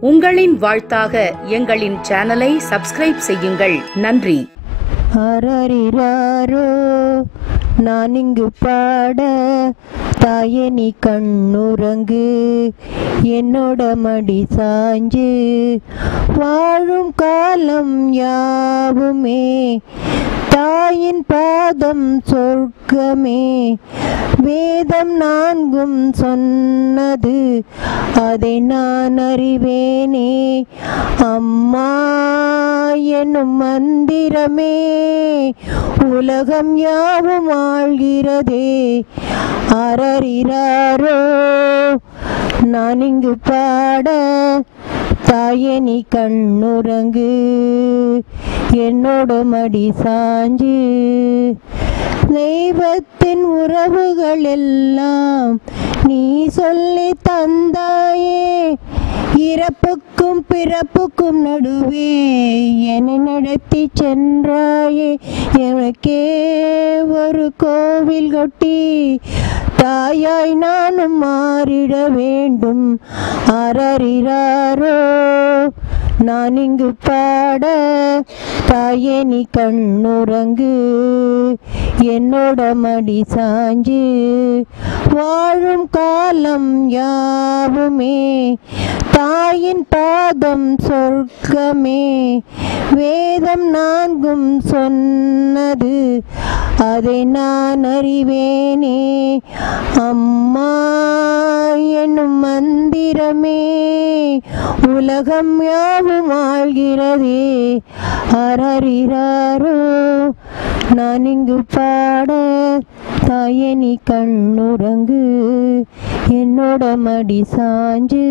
உங்களின் வாழ்த்தாக எங்களின் சேனலை சப்ஸ்கிரைப் செய்யுங்கள். நன்றி. அரரிராரோ நான் இங்கு பாட, தாயே நீ கண்ணுறங்கு, என்னோட மடி சாஞ்சு, வாழும் காலம் யாவுமே தாயின் பாதம் சொர்க்கமே. வேதம் நான்கும் சொன்னது அதை நான் அறிவேனே. அம்மா என்னும் மந்திரமே உலகம் யாவும் ஆள்கிறதே. அரரிராரோ நான் இங்கு பாட, தாயே நீ கண்ணுறங்கு, என்னோட மடி சாஞ்சு. தெய்வத்தின் உறவுகள் எல்லாம் நீ சொல்லி தந்தாயே, இறப்புக்கும் பிறப்புக்கும் நடுவே என்னை நடத்தி சென்றாயே. எனக்கே ஒரு கோவில் கட்டி தாயாய் நானும் மாறிட வேண்டும். அரரிராரோ நான் இங்கு பாட, தாயே நீ கண்ணுறங்கு, என்னோட மடி சாஞ்சு, வாழும் காலம் யாவுமே தாயின் பாதம் சொர்க்கமே. வேதம் நான்கும் சொன்னது அதை நான் அறிவேனே. அம்மா என்னும் மந்திரமே உலகம் யாவும் ஆள்கிறதே. அரரிராரோ நான் இங்கு பாட, தாயே நீ கண்ணுறங்கு, என்னோட மடி சாஞ்சு.